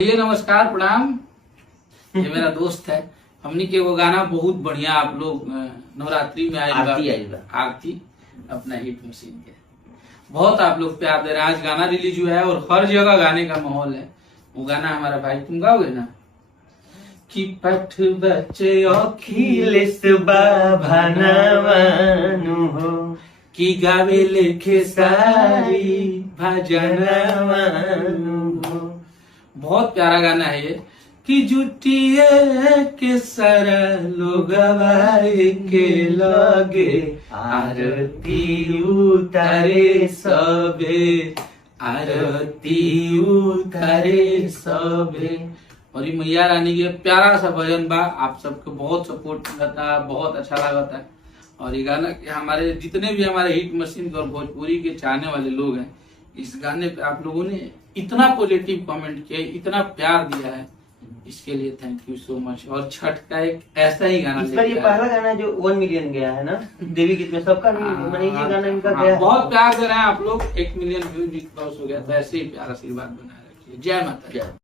ये नमस्कार प्रणाम। ये मेरा दोस्त है। हमनी के वो गाना बहुत बढ़िया आप लोग नवरात्रि में आरती अपना हिट मशीन के बहुत आप लोग प्यार दे रहे हैं। आज गाना रिलीज हुआ है और हर जगह गाने का माहौल है। वो गाना हमारा भाई तुम गाओगे ना कि पठ बच्चे अखिलेश बाभानवानु हो कि गावे लेखे सारी भजनवानु हो। बहुत प्यारा गाना है ये कि जुटिए के सारा लोग के लगे आरती उतारे सबे आरती उतारे सबे। और ये मैया रानी के प्यारा सा भजन बा। आप सबको बहुत सपोर्ट करता, बहुत अच्छा लगता है। और ये गाना हमारे जितने भी हमारे हिट मशीन और भोजपुरी के चाहने वाले लोग हैं, इस गाने पे आप लोगों ने इतना पॉजिटिव कमेंट किया, इतना प्यार दिया है, इसके लिए थैंक यू सो मच। और छठ का एक ऐसा ही गाना इस पर ये पहला गाना जो 1 मिलियन गया है ना देवी गीत में सबका मैंने ये गाना इनका गया बहुत प्यार दे रहे हैं आप लोग। 1 मिलियन व्यूज क्रॉस हो गया था। ऐसे ही प्यार आशीर्वाद बनाए रखिए। जय माता।